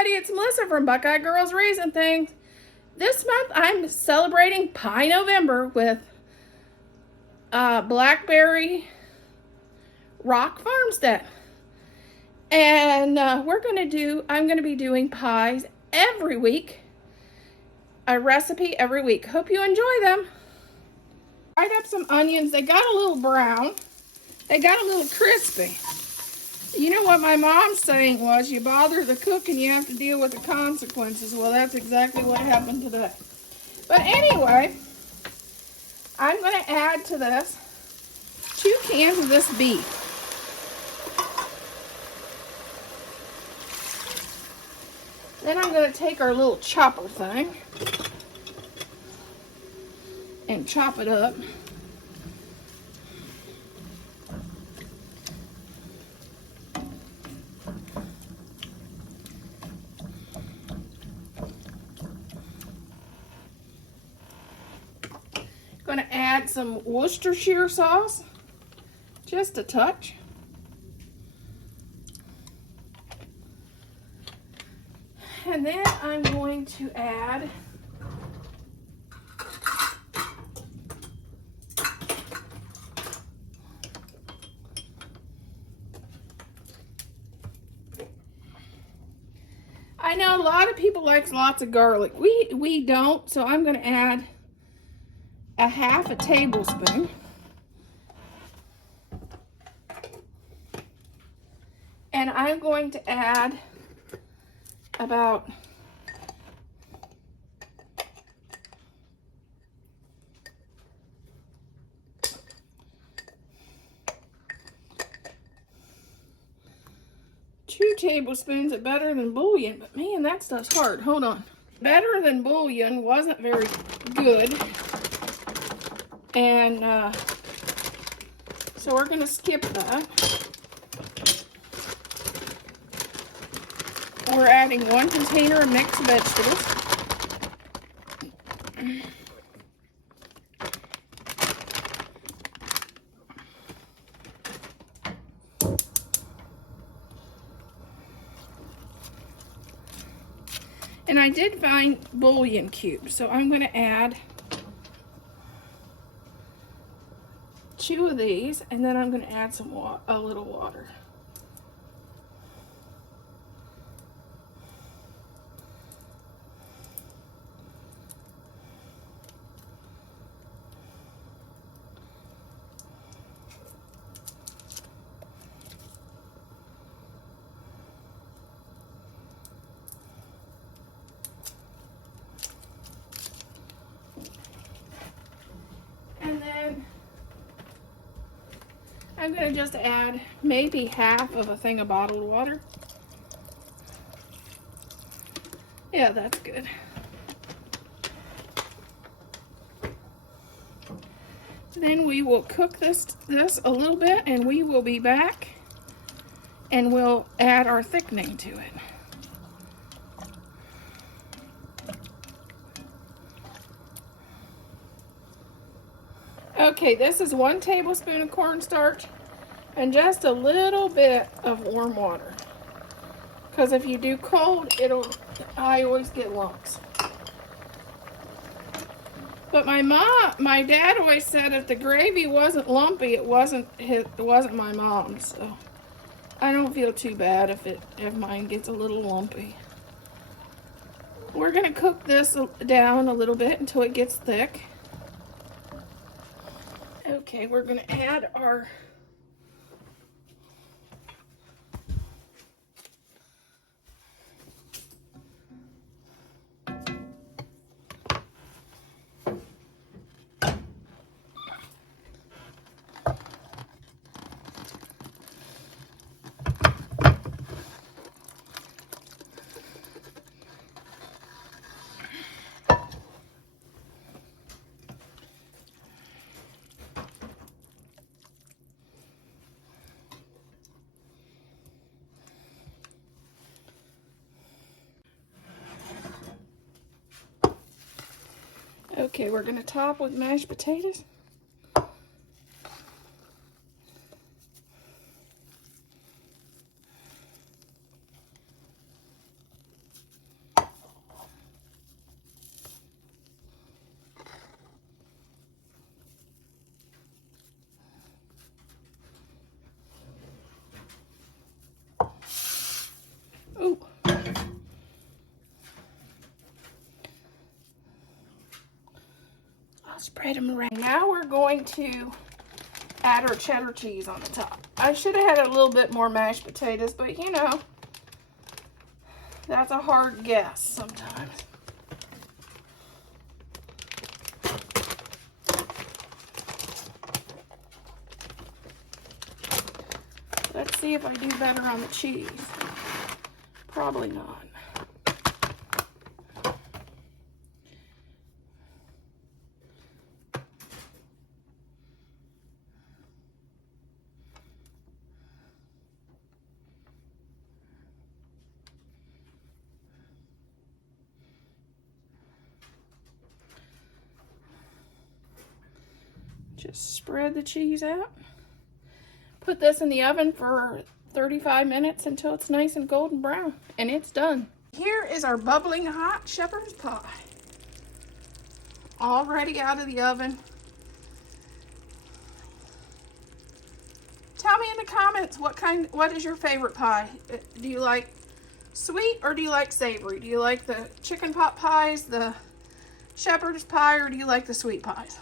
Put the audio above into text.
everybody, it's Melissa from Buckeye Girls Raisin Things. This month I'm celebrating Pie November with Blackberry Rock Farmstead. And I'm going to be doing pies every week. A recipe every week. Hope you enjoy them. Fried up some onions. They got a little brown. They got a little crispy. You know what my mom's saying was, you bother the cook and you have to deal with the consequences. Well, that's exactly what happened today. But anyway, I'm going to add to this 2 cans of this beef. Then I'm going to take our little chopper thing and chop it up. Going to add some Worcestershire sauce, just a touch. And then I'm going to add I know a lot of people like lots of garlic. We don't, so I'm going to add a half a tablespoon. And I'm going to add about two tablespoons of Better Than Bouillon. But man, that stuff's hard. Hold on. Better Than Bouillon wasn't very good. And so we're going to skip that. We're adding 1 container of mixed vegetables. And I did find bouillon cubes, so I'm going to add 2 of these, and then I'm going to add a little water. And then I'm going to just add maybe half of a thing of bottled water. Yeah, that's good. Then we will cook this a little bit, and we will be back and we'll add our thickening to it. Okay, this is 1 tablespoon of cornstarch and just a little bit of warm water. Because if you do cold, I always get lumps. But my dad always said if the gravy wasn't lumpy, it wasn't my mom's. So I don't feel too bad if mine gets a little lumpy. We're gonna cook this down a little bit until it gets thick. Okay, we're going to add our Okay, we're going to top with mashed potatoes. Spread them around. Now we're going to add our cheddar cheese on the top. I should have had a little bit more mashed potatoes, but you know, that's a hard guess sometimes. Let's see if I do better on the cheese. Probably not. Just spread the cheese out. Put this in the oven for 35 minutes until it's nice and golden brown, and it's done. Here is our bubbling hot shepherd's pie. Already out of the oven. Tell me in the comments what is your favorite pie? Do you like sweet or do you like savory? Do you like the chicken pot pies, the shepherd's pie, or do you like the sweet pies?